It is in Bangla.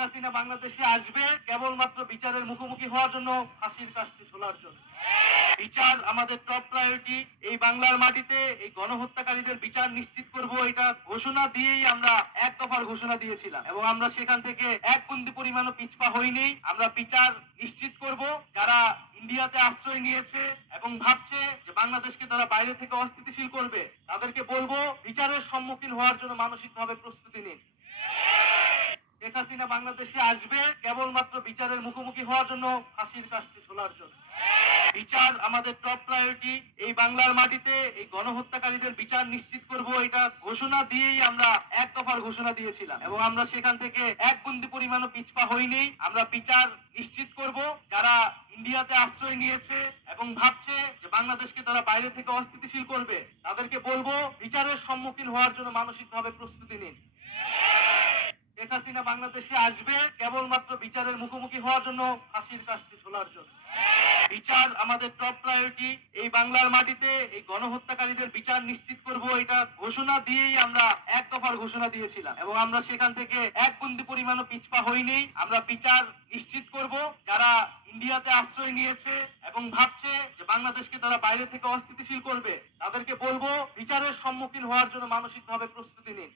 হাসিনা বাংলাদেশে আসবে কেবলমাত্র বিচারের মুখোমুখি হওয়ার জন্য, ফাঁসির কাস্টে ঝোলার জন্য। বিচার আমাদের টপ প্রায়োরিটি। এই বাংলার মাটিতে এই গণহত্যাকারীদের বিচার নিশ্চিত করব, এটা ঘোষণা দিয়েই আমরা এক দফার ঘোষণা দিয়েছিলাম এবং আমরা সেখান থেকে এক বিন্দু পরিমাণও পিছপা হইনি। আমরা বিচার নিশ্চিত করব। যারা ইন্ডিয়াতে আশ্রয় নিয়েছে এবং ভাবছে যে বাংলাদেশকে তারা বাইরে থেকে অস্থিতিশীল করবে, তাদেরকে বলবো বিচারের সম্মুখীন হওয়ার জন্য মানসিকভাবে প্রস্তুতি নিন। শেখ হাসিনা বাংলাদেশে আসবে কেবলমাত্র বিচারের মুখোমুখি হওয়ার জন্য, ফাঁসির কাস্টে ঝোলার জন্য। বিচার আমাদের টপ প্রায়োরিটি। এই বাংলার মাটিতে এই গণহত্যাকারীদের বিচার নিশ্চিত করব, এটা ঘোষণা দিয়েই আমরা এক দফার ঘোষণা দিয়েছিলাম এবং আমরা সেখান থেকে এক বিন্দু পরিমাণও পিছপা হইনি। আমরা বিচার নিশ্চিত করব। যারা ইন্ডিয়াতে আশ্রয় নিয়েছে এবং ভাবছে যে বাংলাদেশকে তারা বাইরে থেকে অস্থিতিশীল করবে, তাদেরকে বলবো বিচারের সম্মুখীন হওয়ার জন্য মানসিকভাবে প্রস্তুতি নিন। শেখ হাসিনা বাংলাদেশে আসবে কেবলমাত্র বিচারের মুখোমুখি হওয়ার জন্য, ফাঁসির কাস্টে ঝোলার জন্য। বিচার আমাদের টপ প্রায়োরিটি। এই বাংলার মাটিতে এই গণহত্যাকারীদের বিচার নিশ্চিত করব, এটা ঘোষণা দিয়েই আমরা এক দফার ঘোষণা দিয়েছিলাম এবং আমরা সেখান থেকে এক বিন্দু পরিমাণও পিছপা হইনি। আমরা বিচার নিশ্চিত করব। যারা ইন্ডিয়াতে আশ্রয় নিয়েছে এবং ভাবছে যে বাংলাদেশকে তারা বাইরে থেকে অস্থিতিশীল করবে, তাদেরকে বলবো বিচারের সম্মুখীন হওয়ার জন্য মানসিকভাবে প্রস্তুতি নিন।